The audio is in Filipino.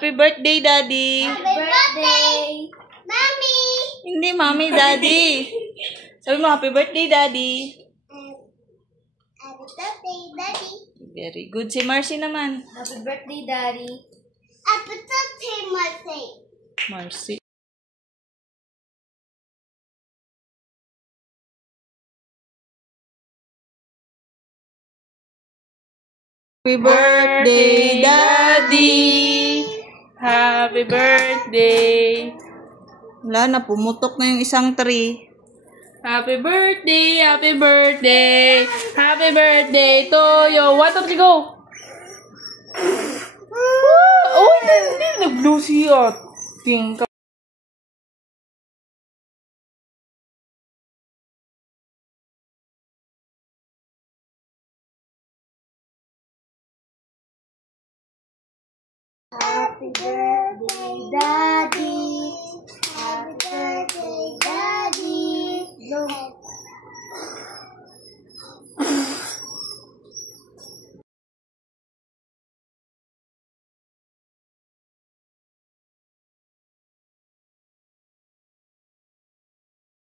Happy birthday, Daddy. Happy birthday, Mommy. Hindi, Mommy, Daddy. Sabi mo, happy birthday, Daddy. Happy birthday, Daddy. Very good. Si Marcy naman. Happy birthday, Daddy. Happy birthday, Marcy. Marcy. Happy birthday, Daddy. Happy birthday. Wala na, pumutok na yung isang tree. Happy birthday, happy birthday, happy birthday to you. 1, 2, 3, go! Oh, hindi nag-blue siya. Tingka. Happy birthday, Daddy. Happy birthday, Daddy.